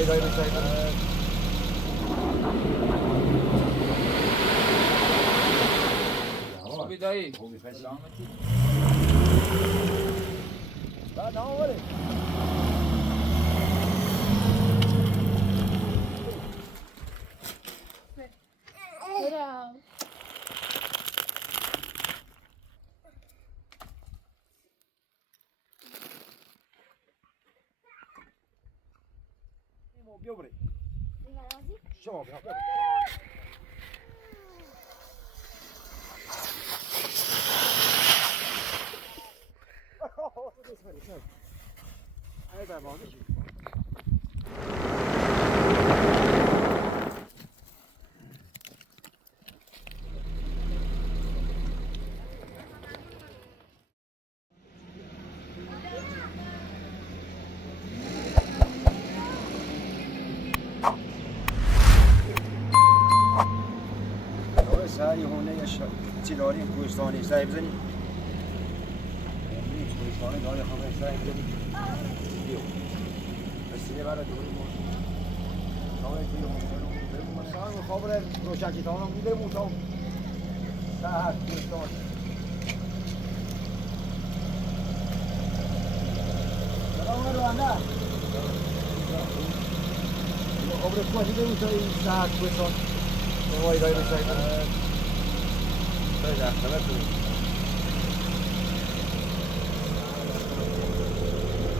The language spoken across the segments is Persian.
وایدای بسایدن خوبی دایی؟ خوبی پسی سلامتی؟ بعد آوره برم بیا بریم شما بیا سعی هونه یا چیلاری کوهستانی سعی بزنی کوهستانی داری خواهد سعی بزنی بیو بسیده برای دوری ما خواهد بیو مثلا خبر روشنکی تانا بوده موتا سهر کوهستان سلام رو اندر خبر کوهی بیو تا این سهر کوهستان وایدای بسایدن بله خبر کنید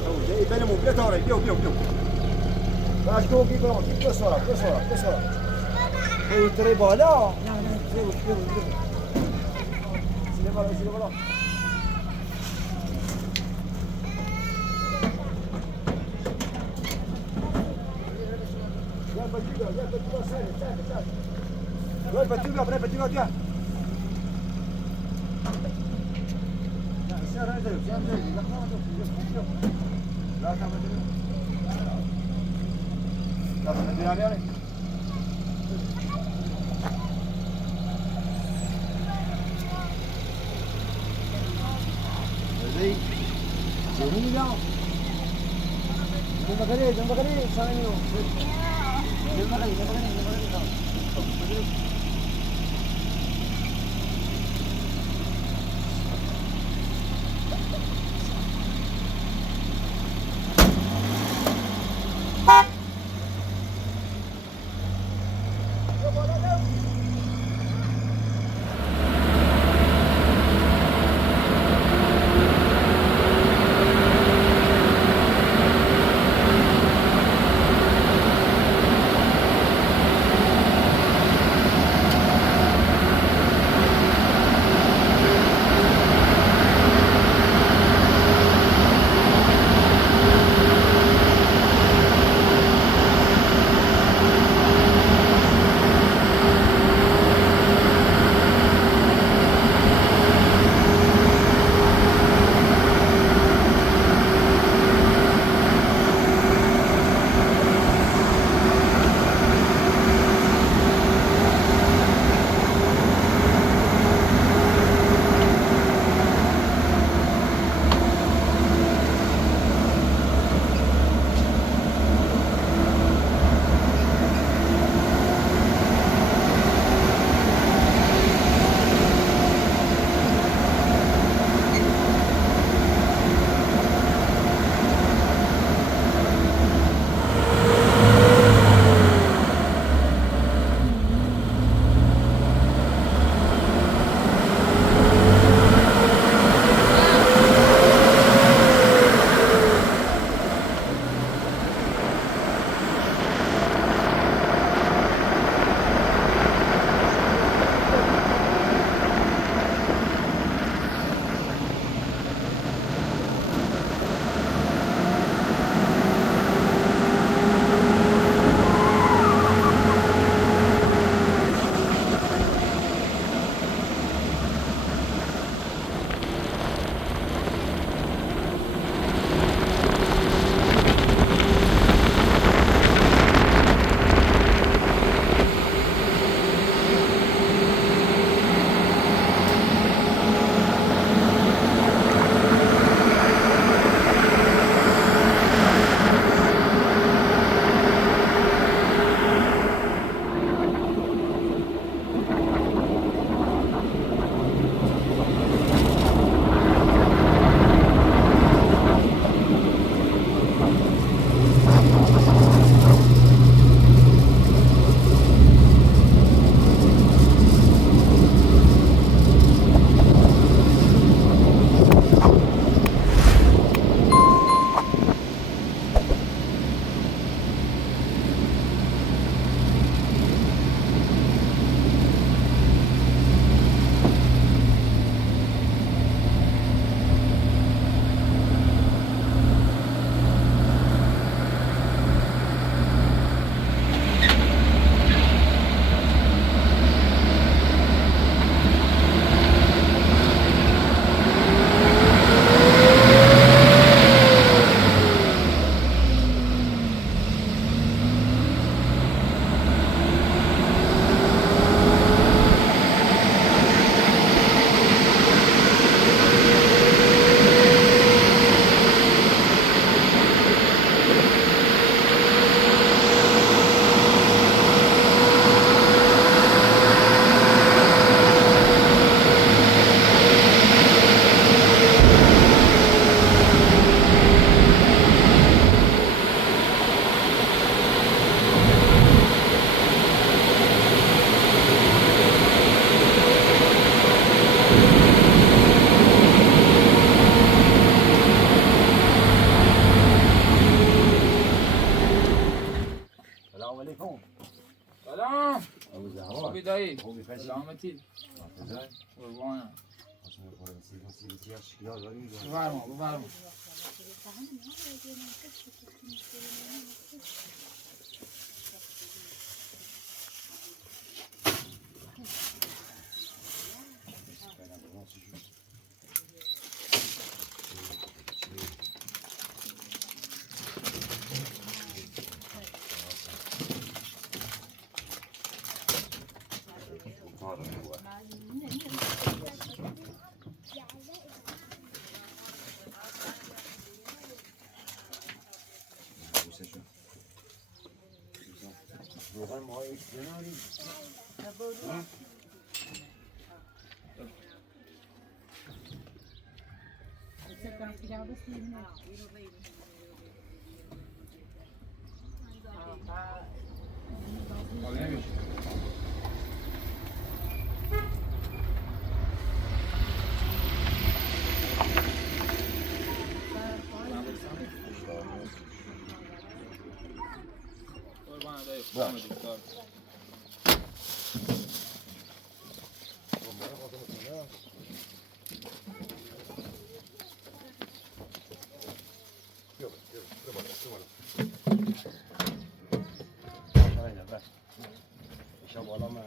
اوه بین موبیل تاره بیو باش تو بی برام بسرعه تری بالا نه بیو سیده بالا یا بچگاه سر Vai batuga, vai batuga dia. Ya, sekarang itu, siapa lagi? Lakam tu, lakam tu. Lakam tu ada ni. Jadi, jadi ni jauh. Jumpa kali, sana ni. Jumpa kali. السلام علیکم. سلام ابو زهرا. خوبی دایی؟ خوبی فرشی؟ سلامتی کجای؟ قربانم اصلا می‌خوام سی اشکیا داریم. بفرما روغن ما یک بناریم. حال نمیشه قربان دایی خوب آمدی دار بالا من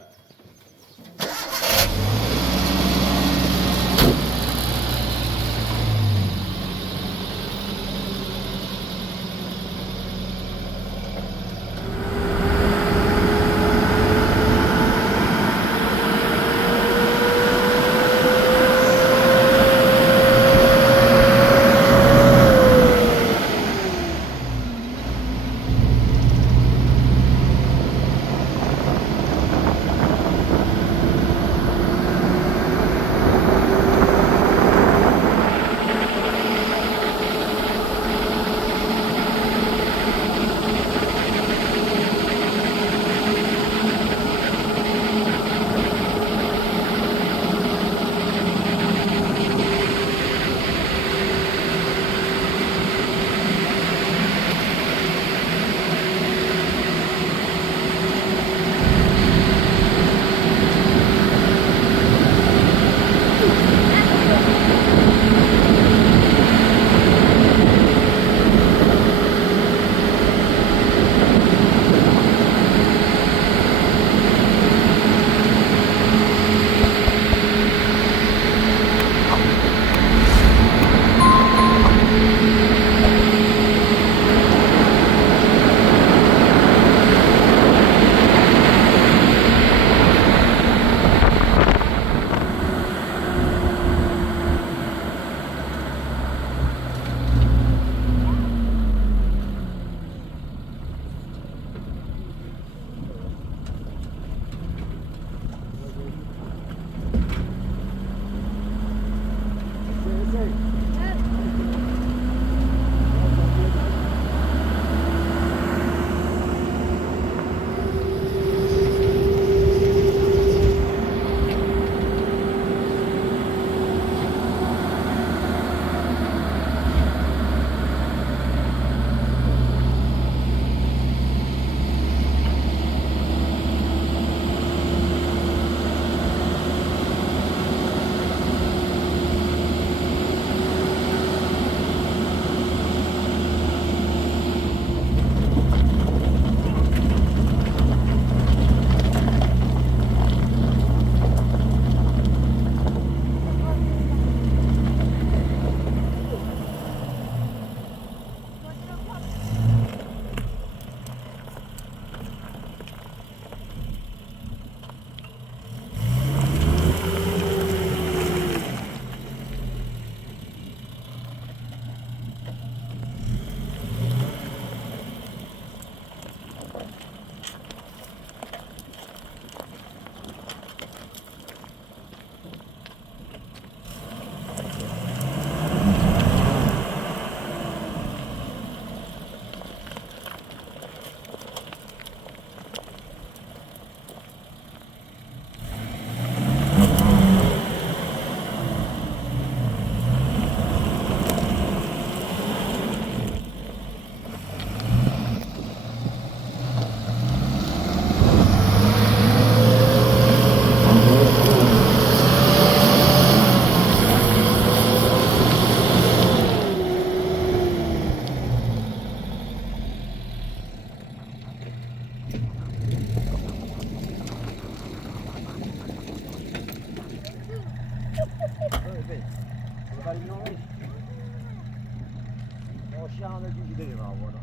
همه دیگه داریم آوانا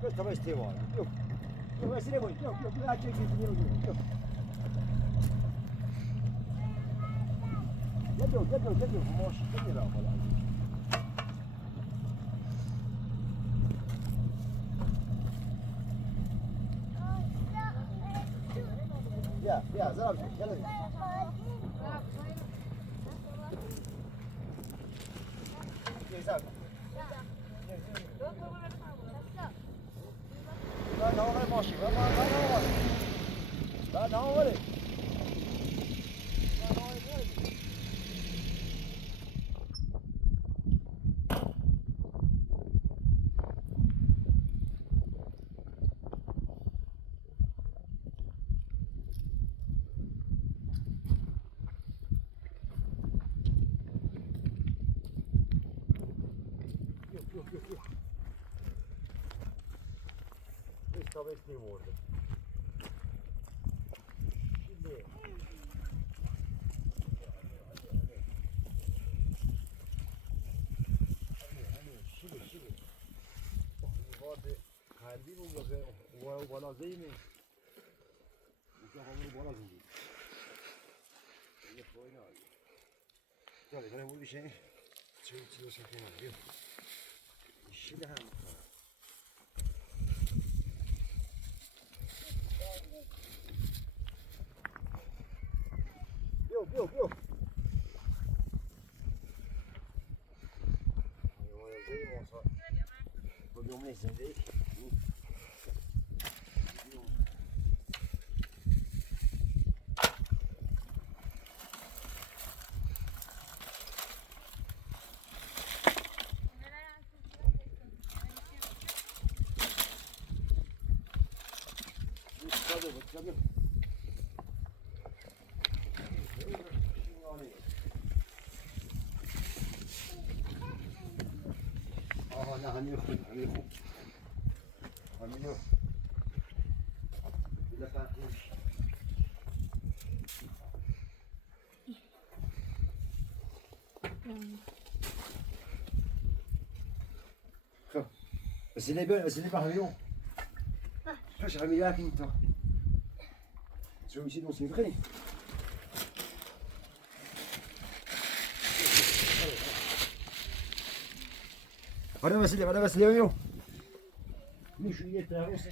Questa veste vuole, più. Più, essere voi, più, anche qui, più. Gel, moş, gel ama lan. Ya, zarar gel. Güzel. بعد آقای ماشین بعد آقای Yok. Esta vez ne oldu? Şimdi. Vardı kalbi bu valla zeyni. Bu kafamı bana zeyni. Ne koyna abi. Tabii ben bu bir şey. Çiğ sakın abi. Şimdi hem. Yok. Bugün ne izledik? Tabii. أنا هنيخو إذا كان بس اللي بحميون فاش عميلاك انت تسوي شي دوسي بخير أنا بس اليوم مش يتعرس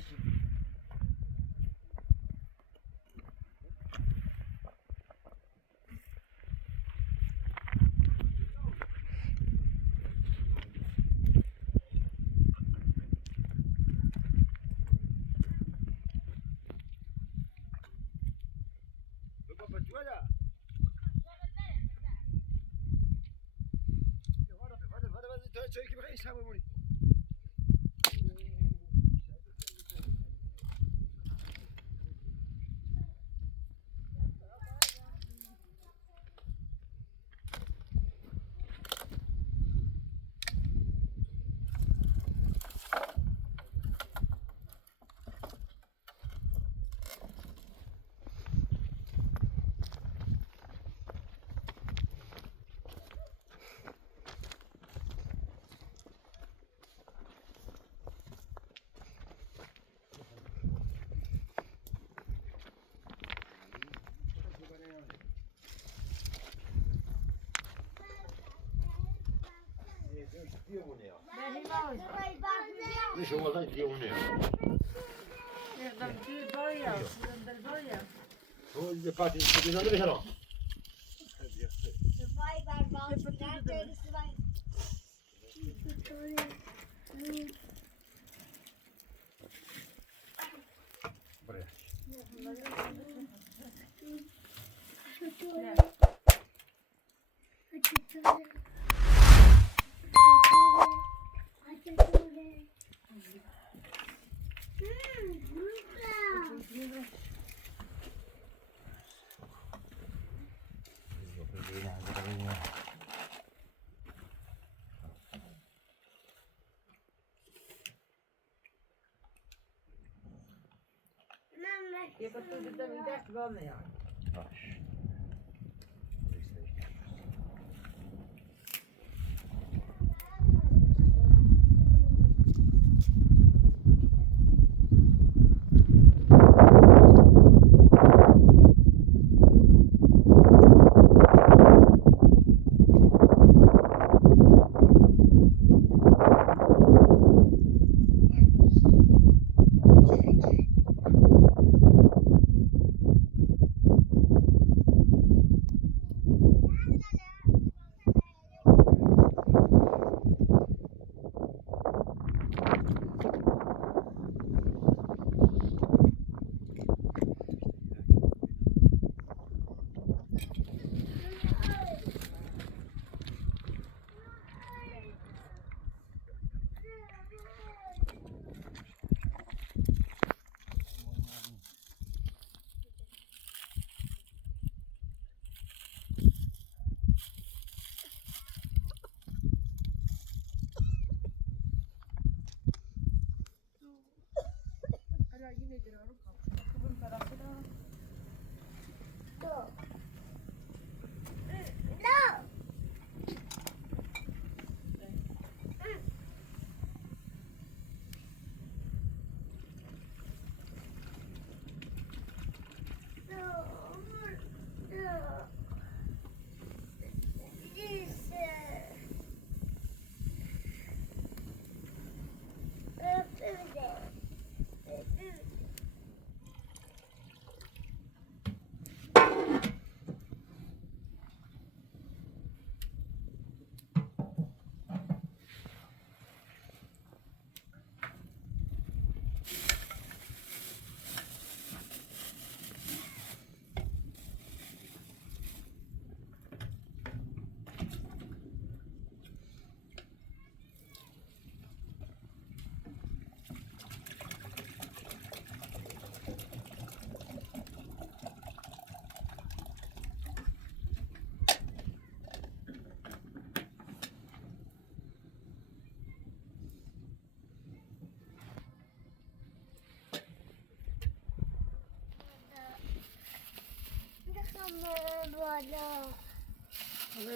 ليش هو لا يجيوني هو اللي فاتي بدنا نروح هنا Baş.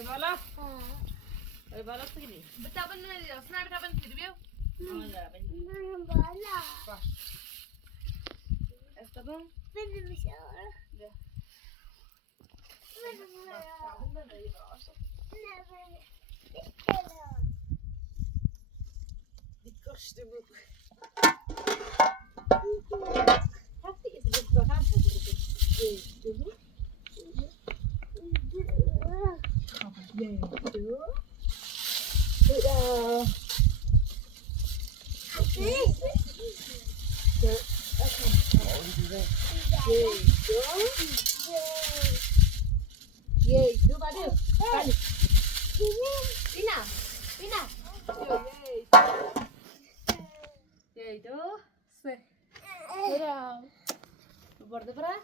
Bala? Bala segini. Betapa ni dia? Senang betapa ni dia? Oh, ya, benar. Bas. Esta bom? Ya. Dikkaste bu. Hafta izin bakan fotoğrafı. Dulu. Yaitu pada. Pina. Yaitu. Geral. Bordo para?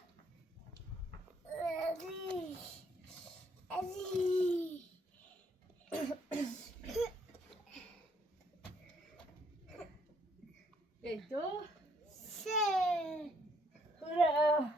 Yaitu. Hurrah.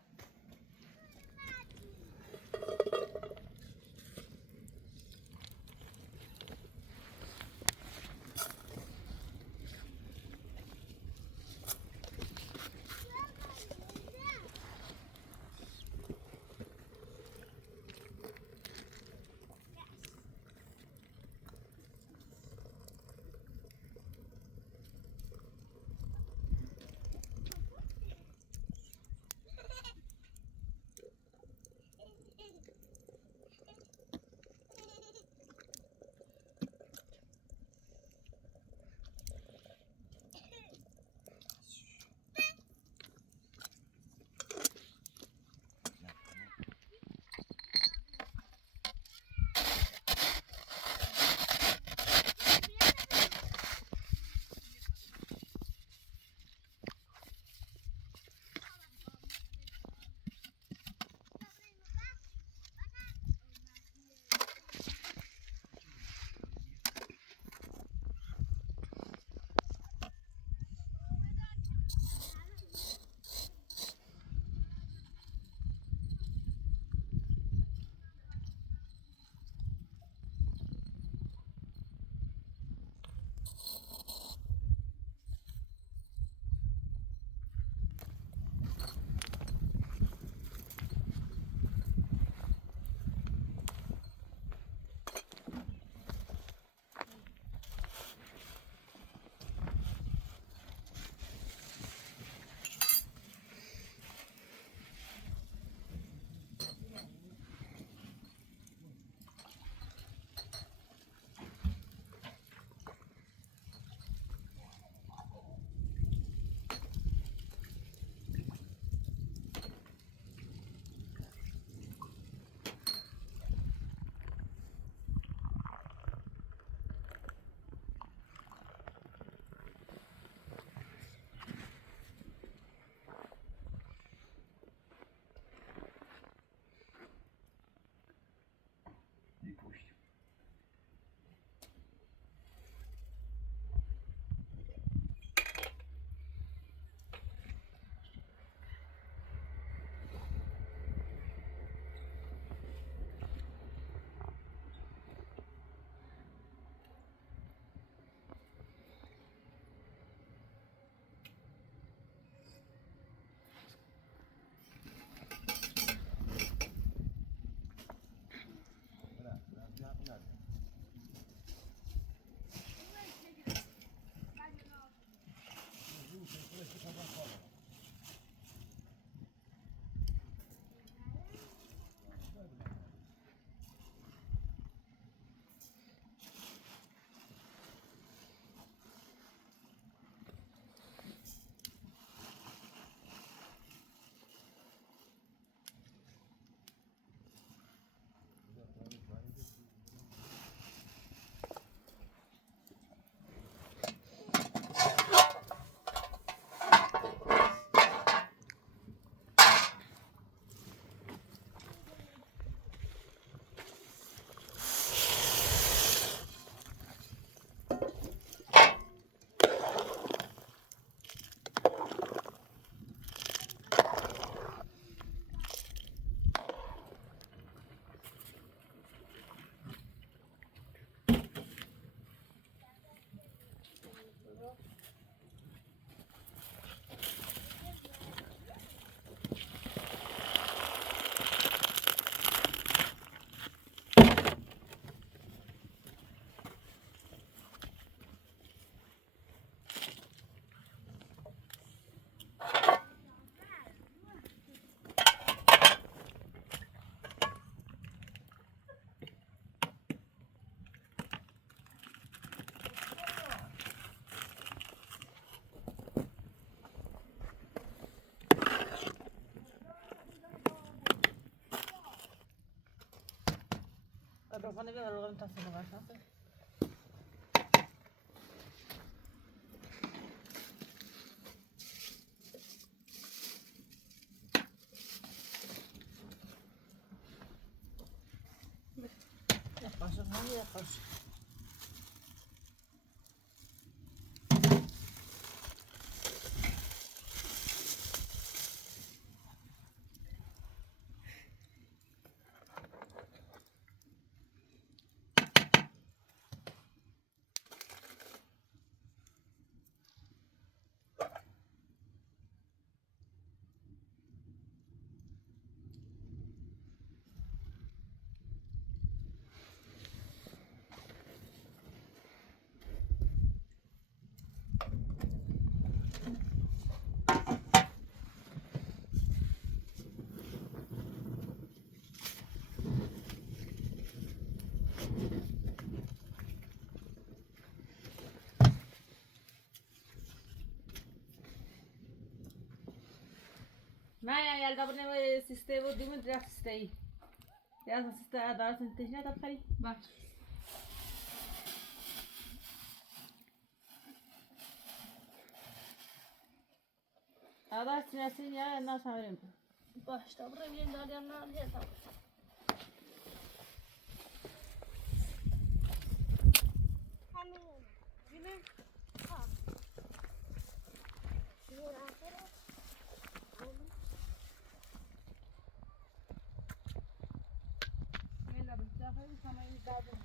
Mikrofonen vi har runt oss några chanser. Yaparsın. ما يلقى سيستي ودي من درافت سيستي يا سيستي دارت انتجنا تبخري باش هذا سناسين يا الناس عاملين باش تبرم لين دار يمنا لين تبرم يلا بالداخل كما يدابن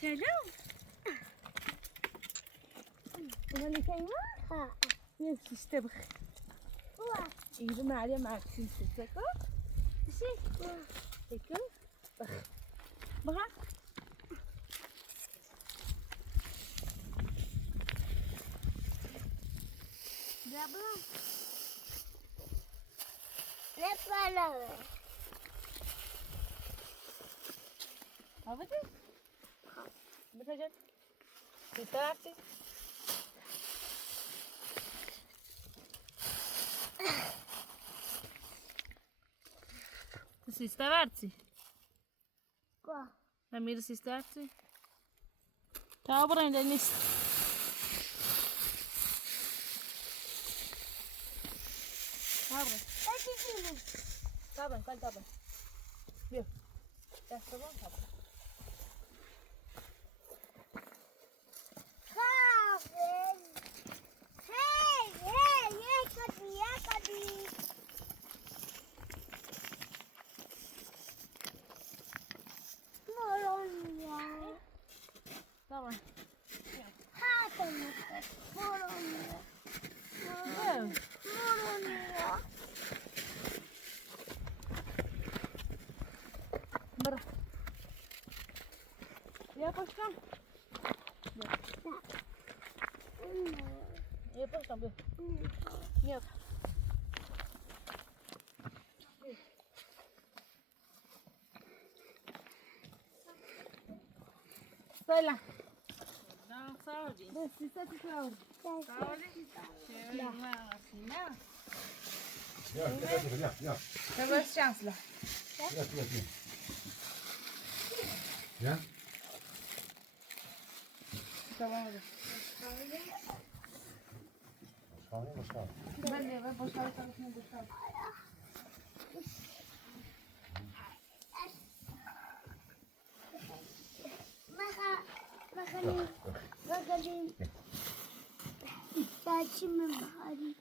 سلام وانا كاينه ها يا تستبخ واه إذا ما عليه معك سيستك شي هيك بخ بخ جابنا نفعله عرفتي؟ بتجد تتعرفي Sisterverzi. Qua. Ramiro sisterverzi. Ciao prende il Abre. Taben, qual taben? Via. Ya, sto buon taben. Tamam. Bra. Ya postam. Ya postam. Ya. Stai là. No, saudi. Si sta ti trovo. Saudi. Là. Ja. Det var känsla. Ja. Boşalamadım. Başka. Ben de ben boşalt tarafına boşalt. Bakalım. Çarşımı bari.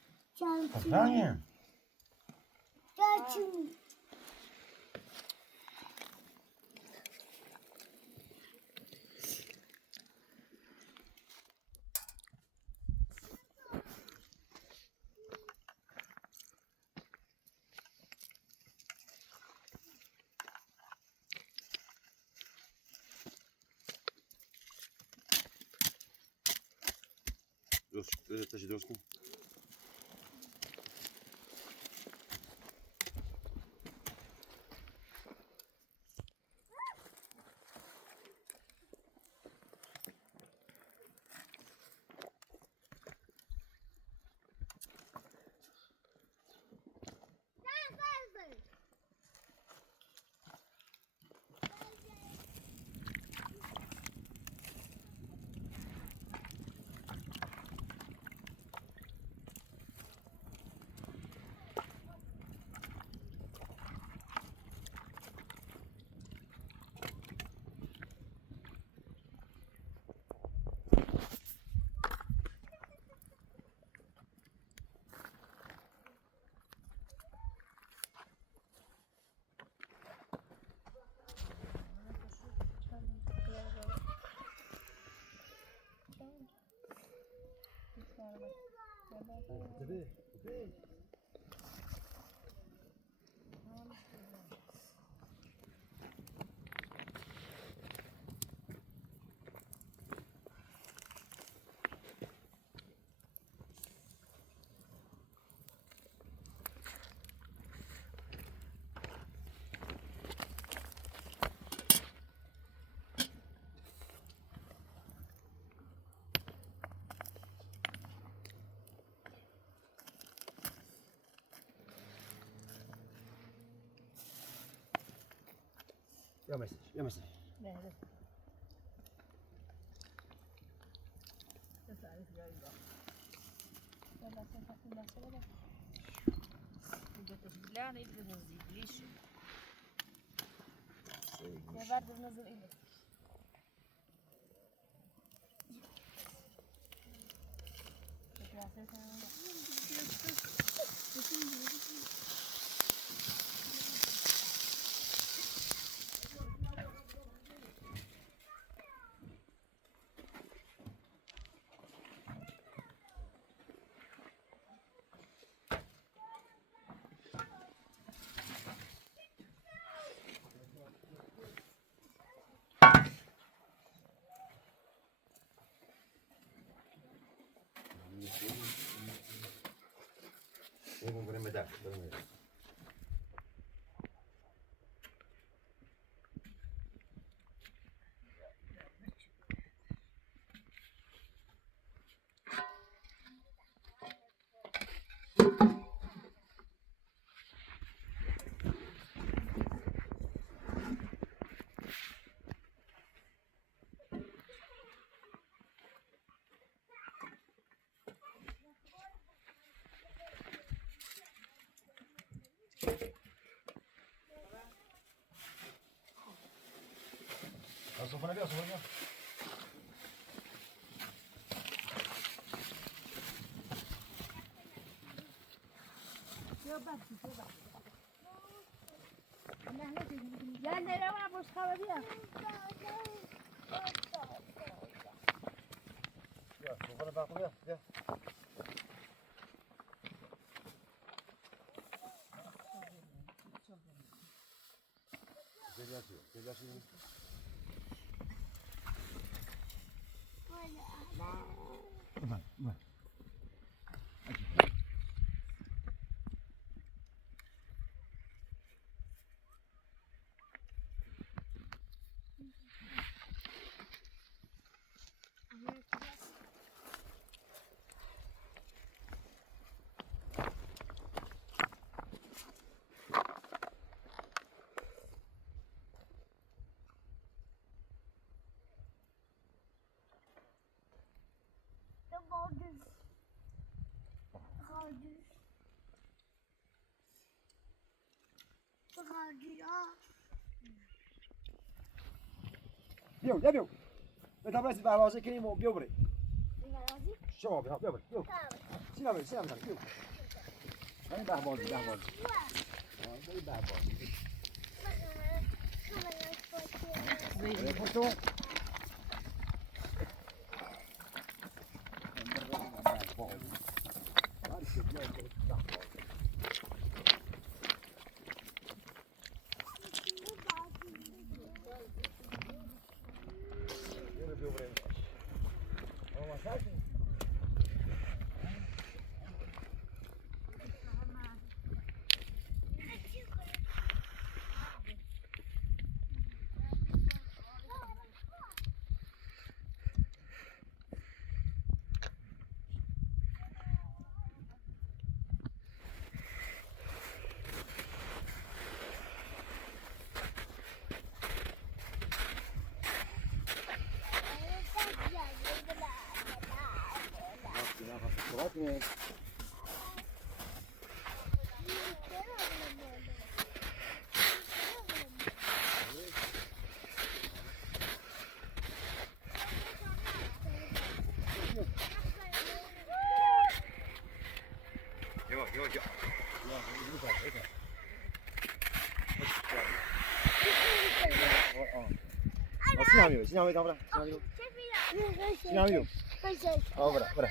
Hangi? Çarşımı. Taşı dostum. Tabii. Yemezsin. Evet. Гляни і ближче. Я варто внизу іду. Будемо медати. Sofra gel. Ya nereye var boş kalabilir? Gel, sofra bak buraya. Gel. Gel yatıyor. بیو یا بیو به تا برسید بروازه کنیم و بیو بریم شما بیا بیو بریم بیو سینا بریم بیو بریم بروازی بریم بروازی پشتو سینا میو برا سینا میو برا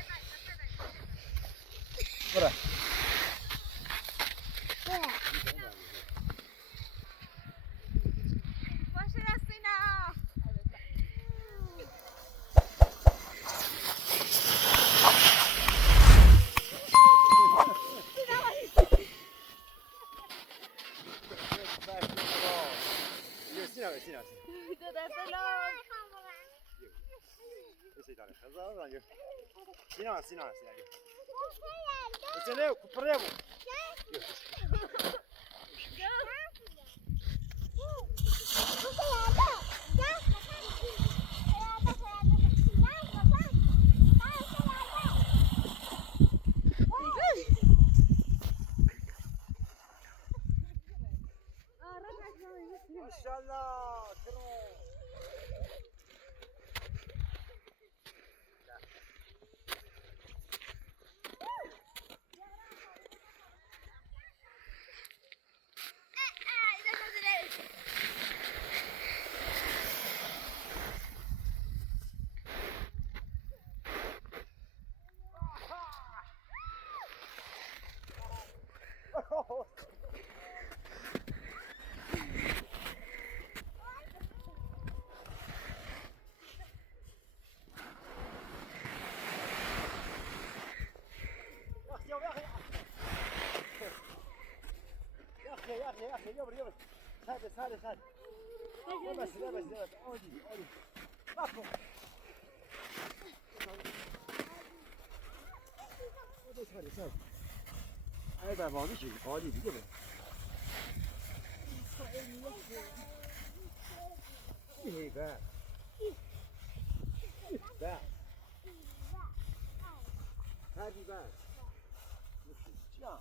سینا Entendeu? Compremos. Maşallah. يا اخي يبر هذا بس عادي مفهوم هذا ما مشي عادي دیگه ايه بقى هذه بقى يا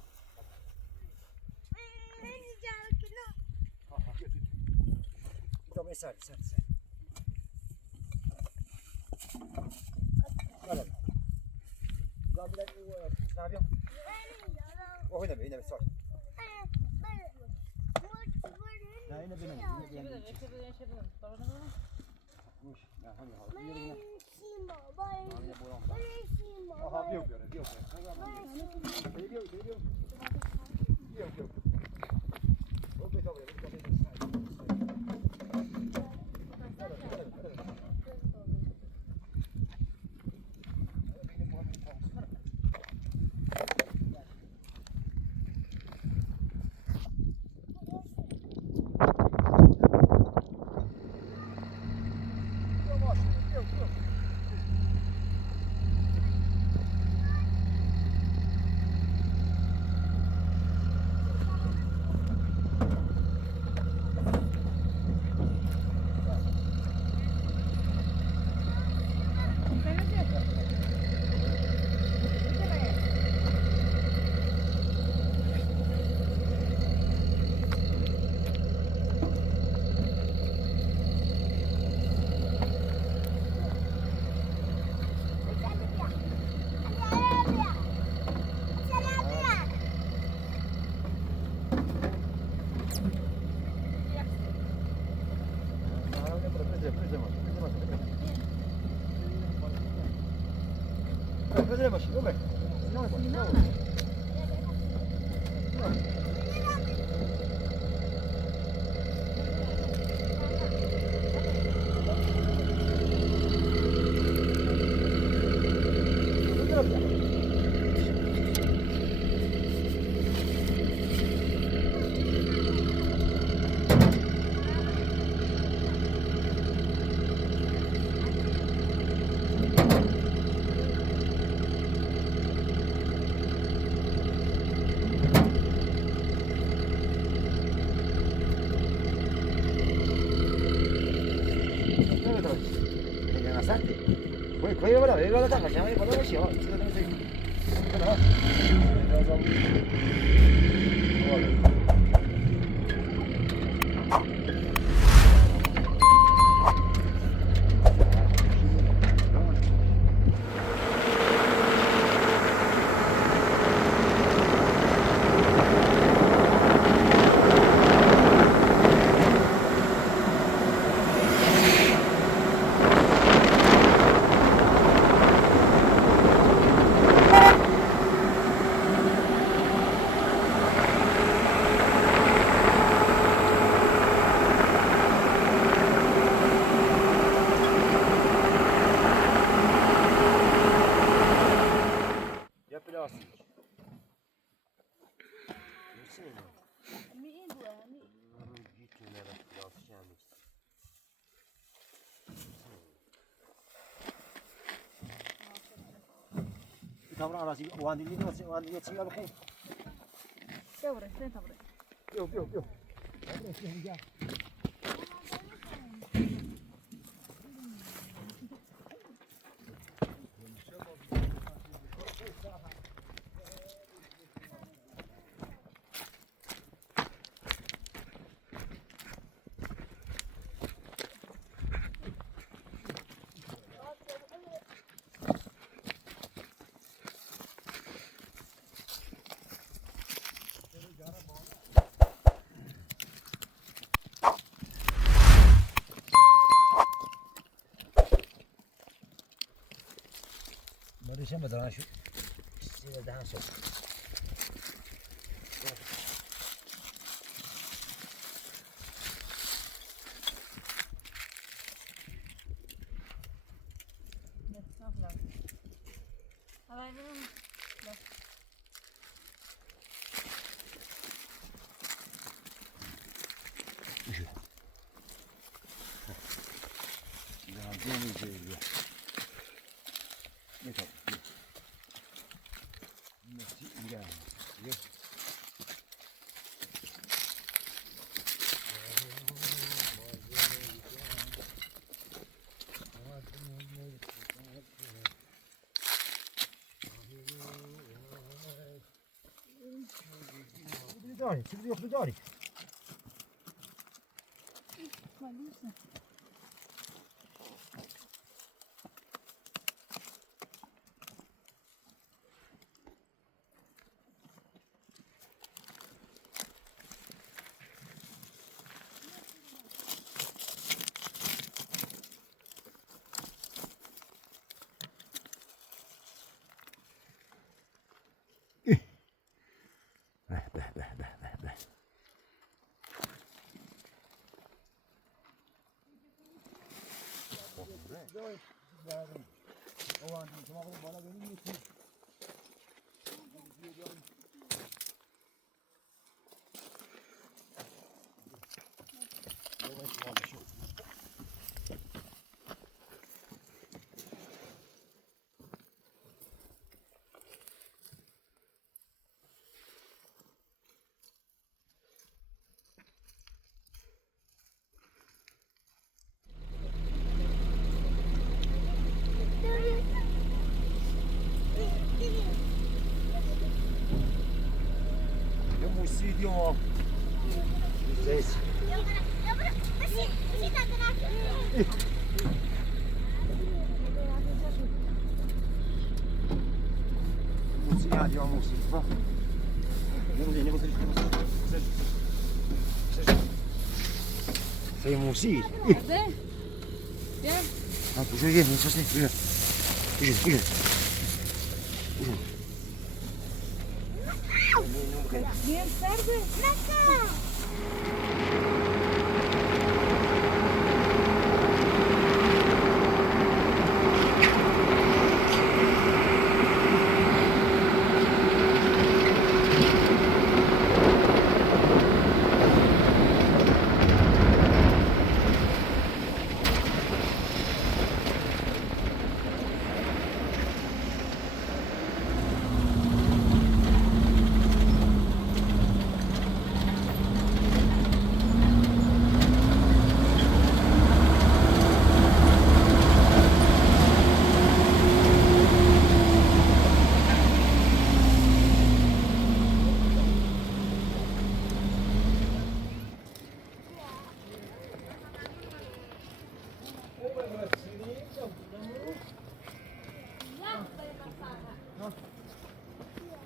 Dove sali? Guarda. Guarda l'avion. Oh, هنا بي صار. لا هنا بينا. مش لا هم هذا. Vedrai başı, dove? No, no. Koy bana, ver bana tak aşağıya bana başı ya. Sıkıntı yok. Bana. Biraz al. Tamam arası o an dinledi nasıl o an dinledi şimdi bakayım. Sobre, senta por ahí. Yok. Gel. Barışamadan ha şu sinirden sok. A ver, Şimdi yok bir daha. O an bana benim yetim. Studio. Здесь. Musi hadi o musi. Bak. Ne bu Sei musi. Cadê? Quer? Ah, puxa aí, não sei se. Puxa. Bien tarde.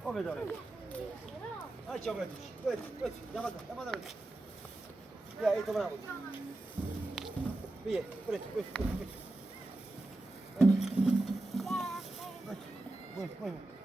Come dove? Ah, ciao, vedi, chiamata. Via, e torniamo. Via, preso. Vai.